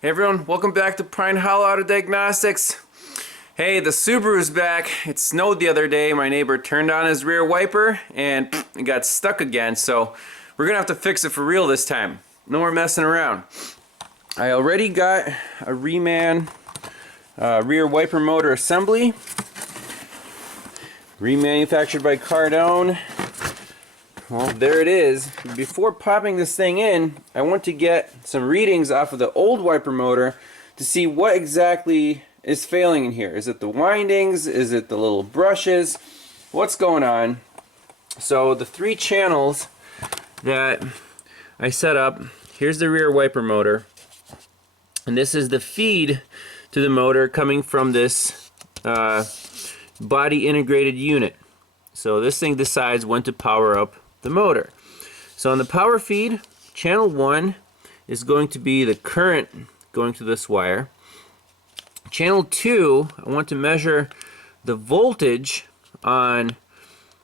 Hey everyone, welcome back to Pine Hollow Auto Diagnostics. Hey, the Subaru's back. It snowed the other day. My neighbor turned on his rear wiper and it got stuck again, so we're gonna have to fix it for real this time. No more messing around. I already got a Reman rear wiper motor assembly, remanufactured by Cardone. Well, there it is. Before popping this thing in, I want to get some readings off of the old wiper motor to see what exactly is failing in here. Is it the windings? Is it the little brushes? What's going on? So the 3 channels that I set up, here's the rear wiper motor, and this is the feed to the motor coming from this body integrated unit. So this thing decides when to power up the motor. So on the power feed, channel 1 is going to be the current going to this wire. Channel 2, I want to measure the voltage on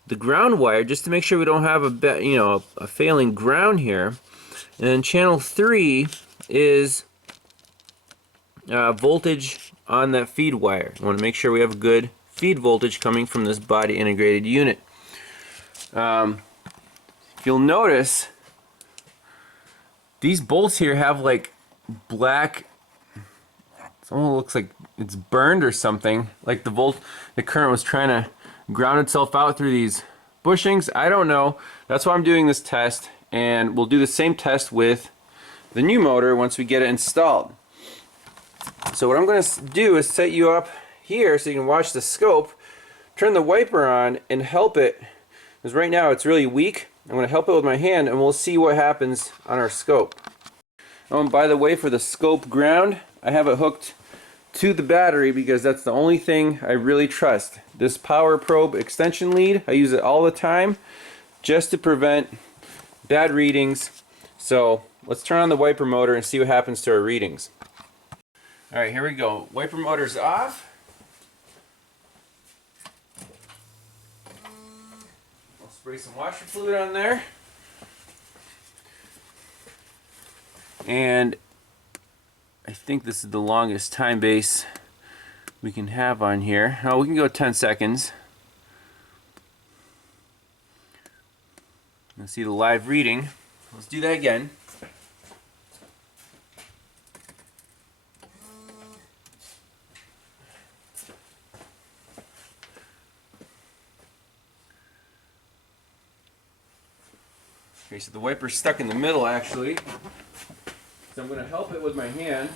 the ground wire just to make sure we don't have a failing ground here. And then channel 3 is voltage on that feed wire. I want to make sure we have a good feed voltage coming from this body integrated unit. You'll notice these bolts here have like black, it almost looks like it's burned or something, like the current was trying to ground itself out through these bushings. I don't know. That's why I'm doing this test, and we'll do the same test with the new motor once we get it installed. So what I'm going to do is set you up here so you can watch the scope, turn the wiper on, and help it, because right now it's really weak. I'm going to help it with my hand, and we'll see what happens on our scope. Oh, and by the way, for the scope ground, I have it hooked to the battery because that's the only thing I really trust. This power probe extension lead, I use it all the time just to prevent bad readings. So let's turn on the wiper motor and see what happens to our readings. Alright, here we go. Wiper motor's off. I'll spray some washer fluid on there. And I think this is the longest time base we can have on here. Oh, we can go 10 seconds. Let's see the live reading. Let's do that again. Okay, so the wiper's stuck in the middle actually. So I'm going to help it with my hand.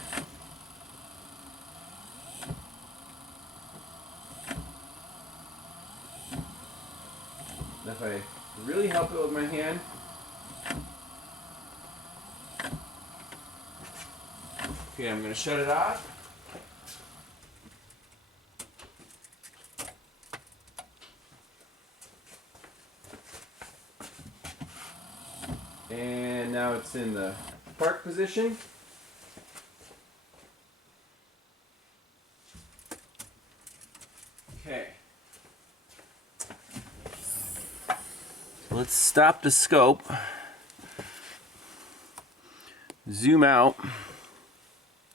And if I really help it with my hand, okay, I'm going to shut it off. And now it's in the park position. Okay. Let's stop the scope. Zoom out.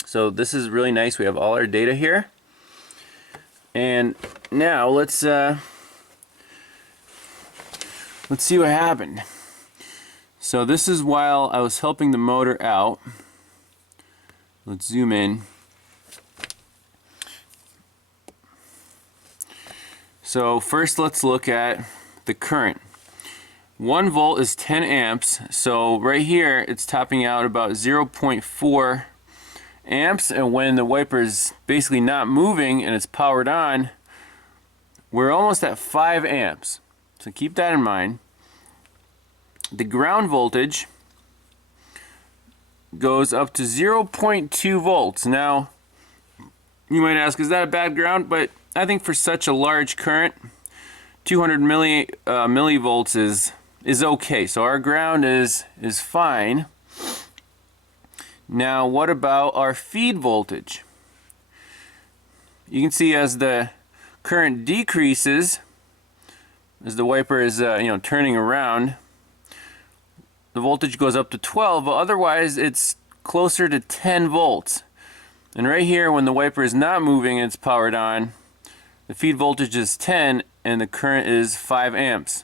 So this is really nice. We have all our data here. And now let's see what happened. So this is while I was helping the motor out. Let's zoom in. So first let's look at the current. 1 volt is 10 amps. So right here it's topping out about 0.4 amps, and when the wiper is basically not moving and it's powered on, we're almost at 5 amps. So keep that in mind. The ground voltage goes up to 0.2 volts. Now, you might ask, is that a bad ground? But I think for such a large current, 200 millivolts is okay. So our ground is fine. Now, what about our feed voltage? You can see as the current decreases, as the wiper is turning around, the voltage goes up to 12, but otherwise it's closer to 10 volts. And right here, when the wiper is not moving and it's powered on, the feed voltage is 10 and the current is 5 amps.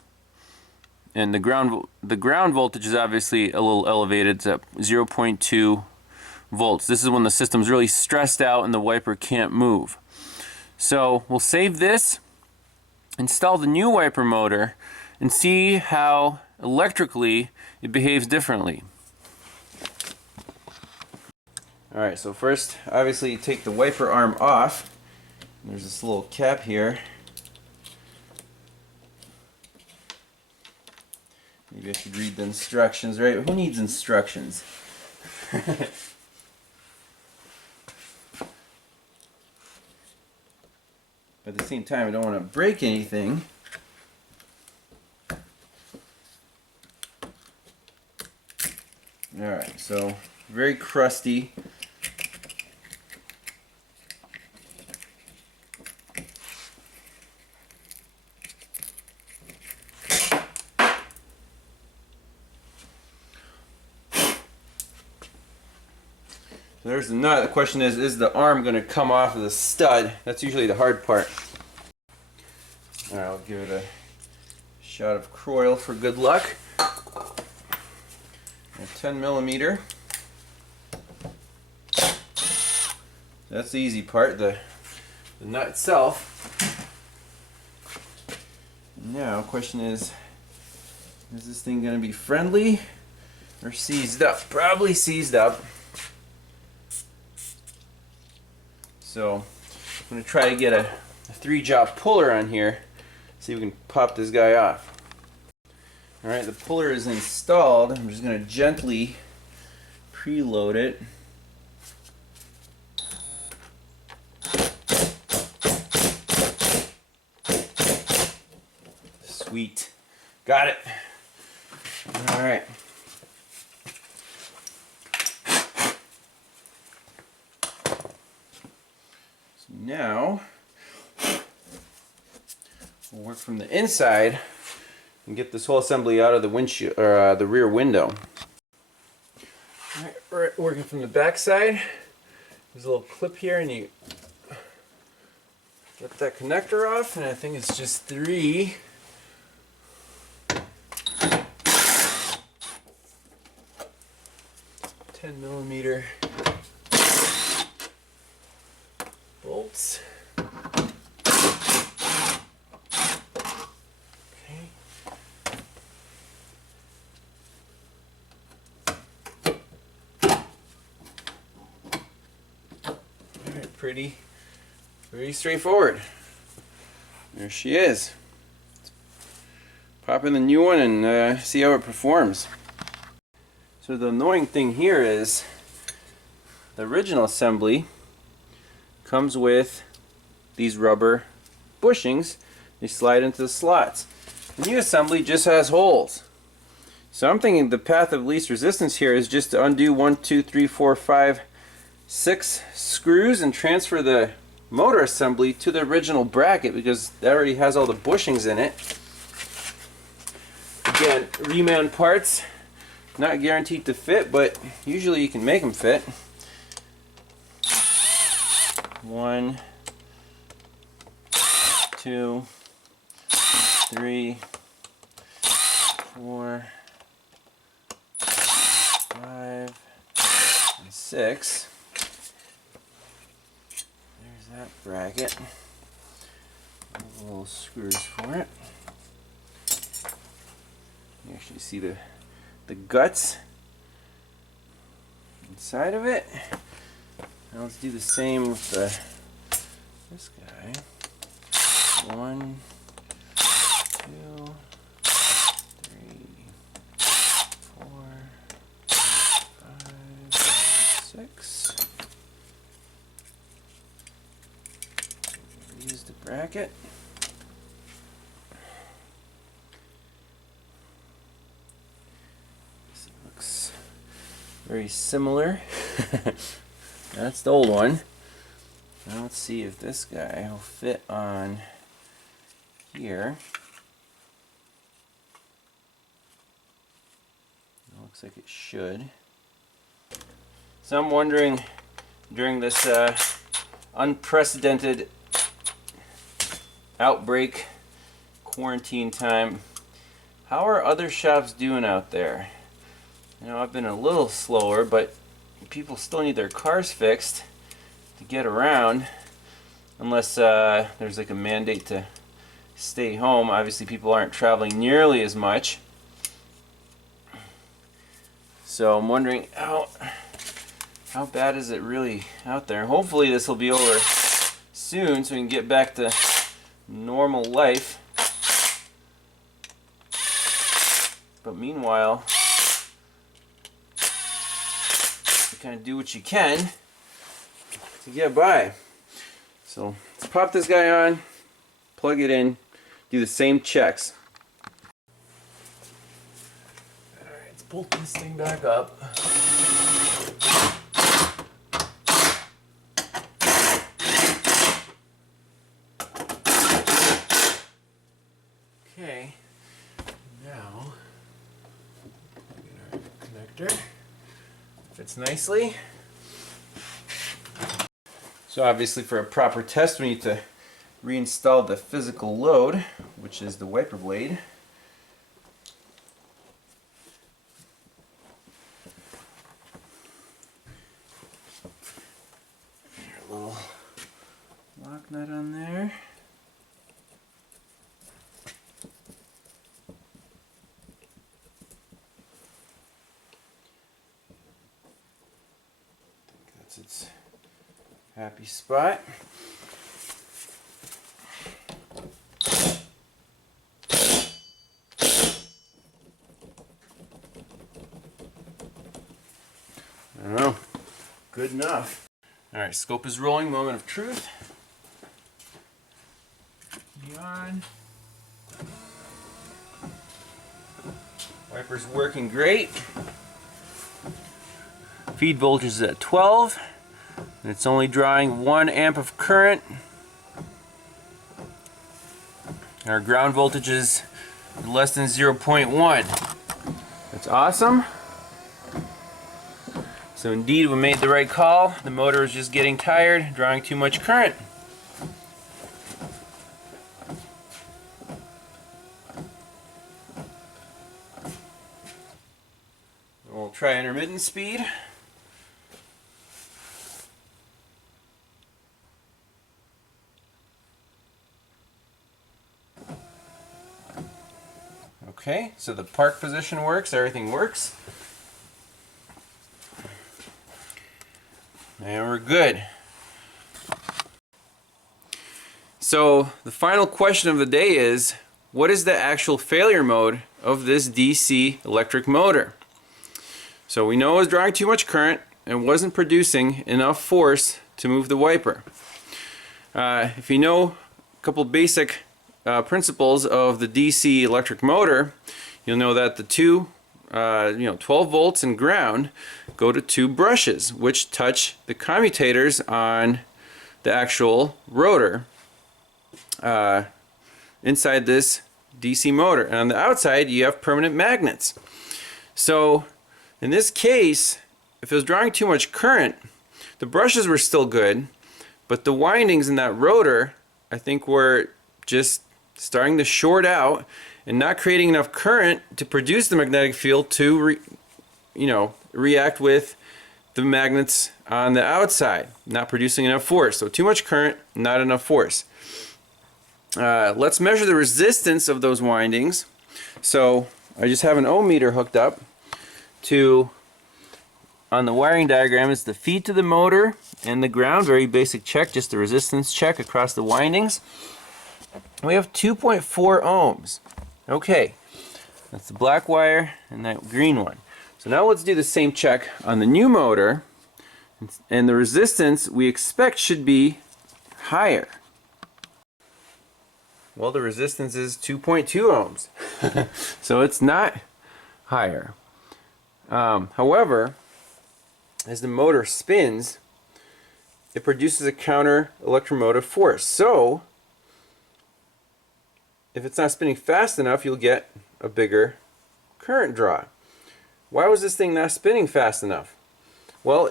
And the ground voltage is obviously a little elevated. It's at 0.2 volts. This is when the system's really stressed out and the wiper can't move. So we'll save this, install the new wiper motor, and see how electrically it behaves differently. Alright, so first, obviously you take the wiper arm off. There's this little cap here. Maybe I should read the instructions, right? Who needs instructions? But at the same time, I don't want to break anything. Alright, so very crusty. So there's the nut. The question is the arm going to come off of the stud? That's usually the hard part. Alright, I'll give it a shot of Croil for good luck. A 10 millimeter. That's the easy part, the nut itself. Now, question is this thing going to be friendly or seized up? Probably seized up. So I'm going to try to get a 3-job puller on here, see if we can pop this guy off. Alright, the puller is installed. I'm just going to gently preload it. Sweet. Got it. Alright. So now we'll work from the inside and get this whole assembly out of the windshield or the rear window. Alright, we're working from the back side. There's a little clip here and you get that connector off, and I think it's just 3 10 millimeter bolts. Pretty straightforward. There she is. Let's pop in the new one and see how it performs. So the annoying thing here is the original assembly comes with these rubber bushings. They slide into the slots. The new assembly just has holes. So I'm thinking the path of least resistance here is just to undo 1, 2, 3, 4, 5, 6 screws and transfer the motor assembly to the original bracket, because that already has all the bushings in it. Again, reman parts, not guaranteed to fit, but usually you can make them fit. 1, 2, 3, 4, 5, and 6. That bracket, little screws for it. You actually see the guts inside of it. Now let's do the same with this guy. 1, 2, 3, 4, 5, 6. Use the bracket. This looks very similar. That's the old one. Now let's see if this guy will fit on here. It looks like it should. So I'm wondering during this unprecedented outbreak quarantine time. How are other shops doing out there? You know, I've been a little slower, but people still need their cars fixed to get around, unless there's like a mandate to stay home. Obviously people aren't traveling nearly as much, so I'm wondering how bad is it really out there. Hopefully this will be over soon so we can get back to normal life, but meanwhile you kind of do what you can to get by. So let's pop this guy on, plug it in, do the same checks. Alright, let's bolt this thing back up. Okay, now plug in our connector. Fits nicely. So obviously for a proper test we need to reinstall the physical load, which is the wiper blade. A little lock nut on there. I think that's its happy spot. I don't know. Good enough. Alright, scope is rolling, moment of truth. Be on. Wiper's working great. Feed voltage is at 12. And it's only drawing 1 amp of current. Our ground voltage is less than 0.1. That's awesome. So indeed we made the right call. The motor is just getting tired, drawing too much current. We'll try intermittent speed. Okay, so the park position works, everything works. And we're good. So the final question of the day is, what is the actual failure mode of this DC electric motor? So we know it was drawing too much current and wasn't producing enough force to move the wiper. If you know a couple basic principles of the DC electric motor, you'll know that the two 12 volts and ground go to 2 brushes which touch the commutators on the actual rotor inside this DC motor, and on the outside you have permanent magnets. So in this case, if it was drawing too much current, the brushes were still good, but the windings in that rotor I think were just starting to short out and not creating enough current to produce the magnetic field to react with the magnets on the outside, not producing enough force. So too much current, not enough force. Let's measure the resistance of those windings. So I just have an ohm meter hooked up to, on the wiring diagram, it's the feed to the motor and the ground, very basic check, just the resistance check across the windings. We have 2.4 ohms. Okay, that's the black wire and that green one. So now let's do the same check on the new motor, and the resistance we expect should be higher. Well, the resistance is 2.2 ohms, so it's not higher. However, as the motor spins, it produces a counter electromotive force. So if it's not spinning fast enough, you'll get a bigger current draw. Why was this thing not spinning fast enough? Well,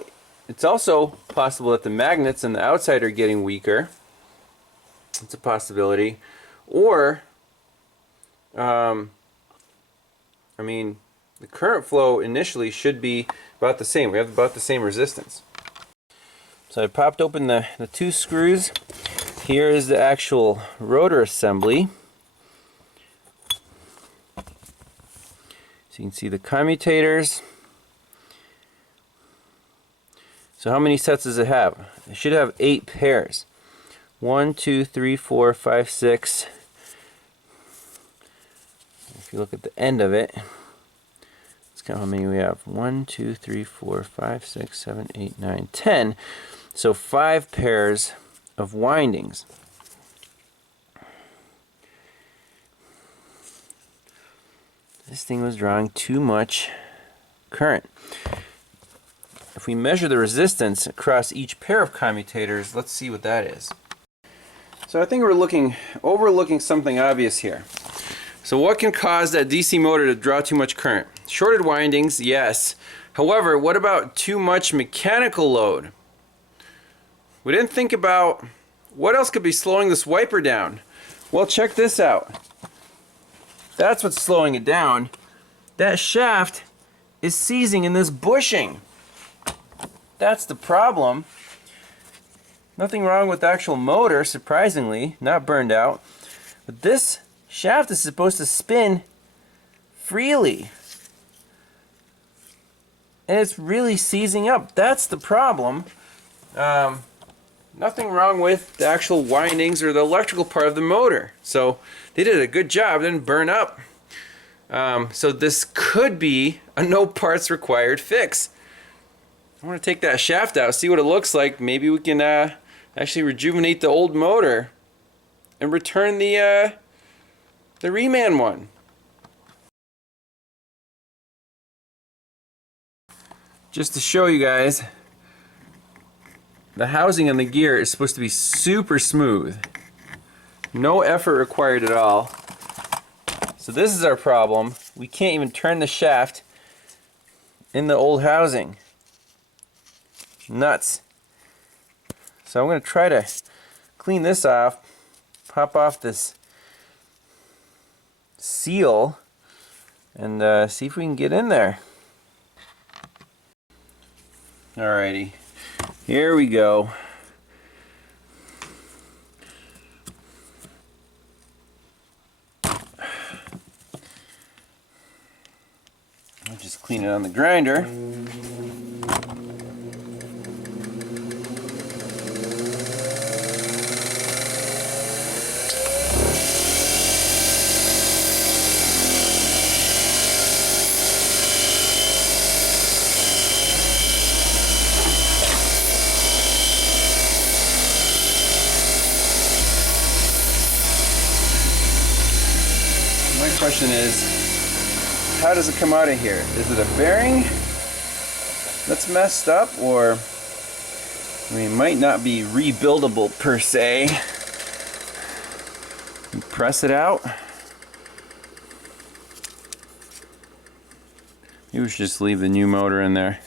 it's also possible that the magnets on the outside are getting weaker. It's a possibility. Or, I mean, the current flow initially should be about the same. We have about the same resistance. So I popped open the two screws. Here is the actual rotor assembly. So you can see the commutators. So how many sets does it have? It should have 8 pairs. 1, 2, 3, 4, 5, 6. If you look at the end of it, let's count how many we have. 1, 2, 3, 4, 5, 6, 7, 8, 9, 10. So 5 pairs of windings. This thing was drawing too much current. If we measure the resistance across each pair of commutators, let's see what that is. So I think we're overlooking something obvious here. So what can cause that DC motor to draw too much current? Shorted windings, yes. However, what about too much mechanical load? We didn't think about what else could be slowing this wiper down. Well, check this out. That's what's slowing it down. That shaft is seizing in this bushing. That's the problem. Nothing wrong with the actual motor, surprisingly, not burned out. But this shaft is supposed to spin freely. And it's really seizing up. That's the problem. Nothing wrong with the actual windings or the electrical part of the motor. So they did a good job, didn't burn up. So this could be a no parts required fix. I want to take that shaft out, see what it looks like. Maybe we can actually rejuvenate the old motor and return the reman one. Just to show you guys, the housing on the gear is supposed to be super smooth. No effort required at all. So this is our problem. We can't even turn the shaft in the old housing. Nuts. So I'm going to try to clean this off, pop off this seal, and see if we can get in there. Alrighty. Here we go. I'll just clean it on the grinder. My question is, how does it come out of here? Is it a bearing that's messed up, or I mean, it might not be rebuildable per se. You press it out. Maybe we should just leave the new motor in there.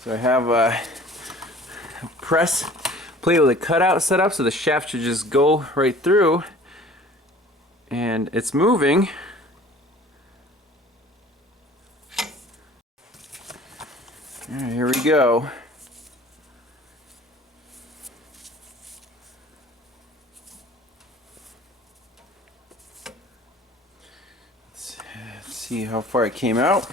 So I have a press plate with a cutout set up, so the shaft should just go right through, and it's moving. All right, here we go. Let's see how far it came out.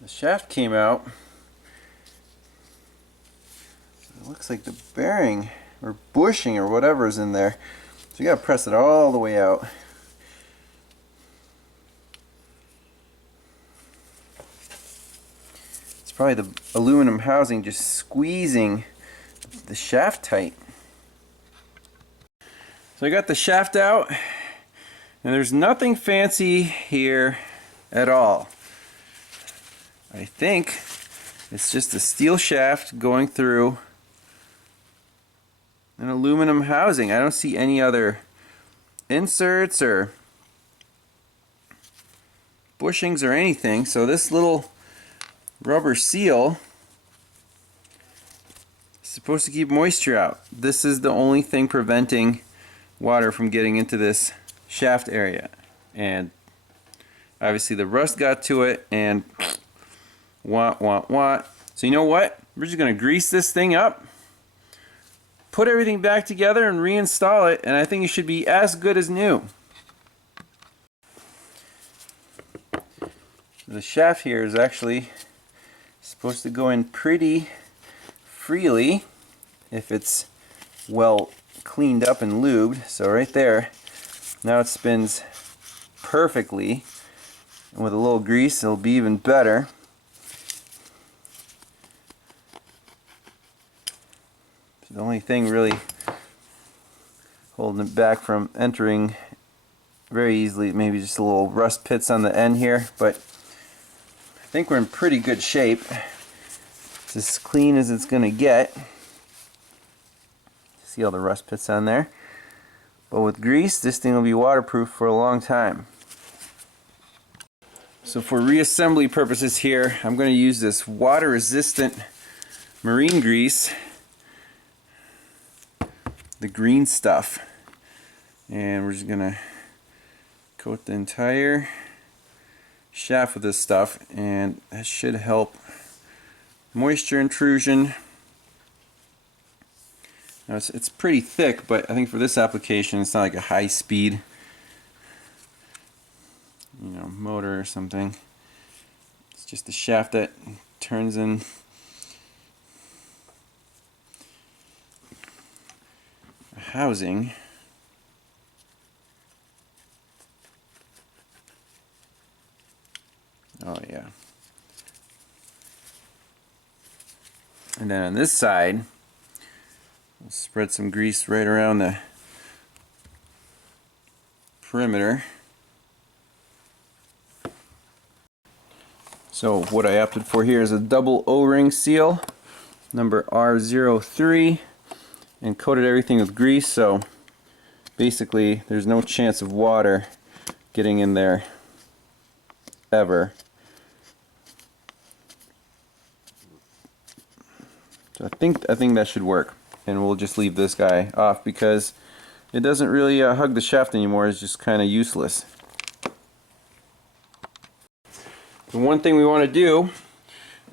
The shaft came out. It looks like the bearing or bushing or whatever is in there. So you gotta press it all the way out. It's probably the aluminum housing just squeezing the shaft tight. So I got the shaft out, and there's nothing fancy here at all. I think it's just a steel shaft going through an aluminum housing. I don't see any other inserts or bushings or anything. So this little rubber seal is supposed to keep moisture out. This is the only thing preventing water from getting into this shaft area. And obviously the rust got to it and wah. So you know what? We're just going to grease this thing up, put everything back together and reinstall it, and I think it should be as good as new. The shaft here is actually supposed to go in pretty freely if it's well cleaned up and lubed. So right there, now it spins perfectly, and with a little grease it'll be even better. So the only thing really holding it back from entering very easily, maybe just a little rust pits on the end here, but I think we're in pretty good shape. It's as clean as it's going to get. See all the rust pits on there? But with grease, this thing will be waterproof for a long time. So for reassembly purposes here, I'm going to use this water resistant marine grease, the green stuff, and we're just going to coat the entire shaft with this stuff, and that should help moisture intrusion. Now it's pretty thick, but I think for this application it's not like a high speed, motor or something. It's just a shaft that turns in a housing. Oh yeah. And then on this side, we'll spread some grease right around the perimeter. So what I opted for here is a double O-ring seal, number R03, and coated everything with grease, so basically there's no chance of water getting in there ever. So I think that should work, and we'll just leave this guy off because it doesn't really hug the shaft anymore. It's just kind of useless. The one thing we want to do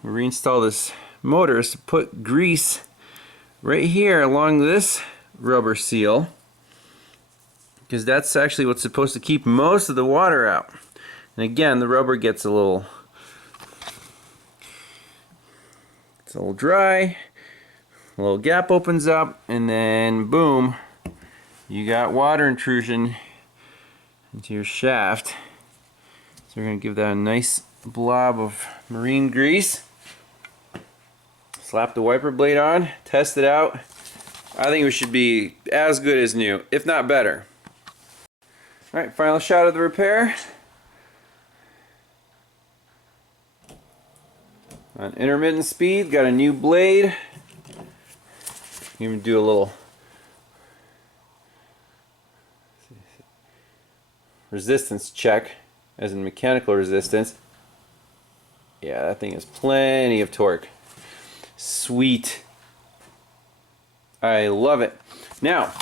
when we reinstall this motor is to put grease right here along this rubber seal, because that's actually what's supposed to keep most of the water out. And again, the rubber gets a little dry, a little gap opens up, and then boom, you got water intrusion into your shaft. So we're going to give that a nice blob of marine grease. Slap the wiper blade on, test it out. I think it should be as good as new, if not better. Alright, final shot of the repair. On intermittent speed, got a new blade. Even do a little resistance check, as in mechanical resistance. Yeah, that thing has plenty of torque. Sweet. I love it. Now,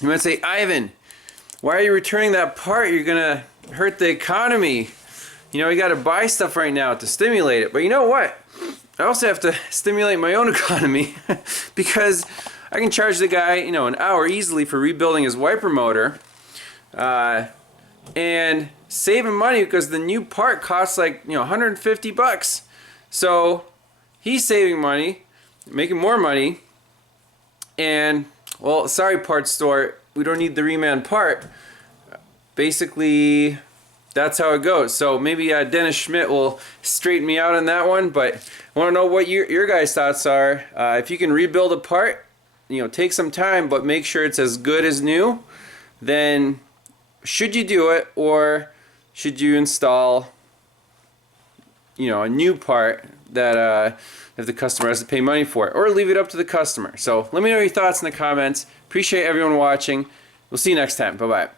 you might say, Ivan, why are you returning that part? You're gonna hurt the economy. You gotta buy stuff right now to stimulate it. But you know what? I also have to stimulate my own economy because I can charge the guy, an hour easily for rebuilding his wiper motor, and saving money because the new part costs like 150 bucks. So he's saving money, making more money, and well, sorry parts store, we don't need the reman part. Basically, that's how it goes. So maybe Dennis Schmidt will straighten me out on that one, but I want to know what your guys' thoughts are. If you can rebuild a part, take some time, but make sure it's as good as new, then should you do it, or should you install you know, a new part that if the customer has to pay money for it, or leave it up to the customer. So let me know your thoughts in the comments. Appreciate everyone watching. We'll see you next time. Bye bye.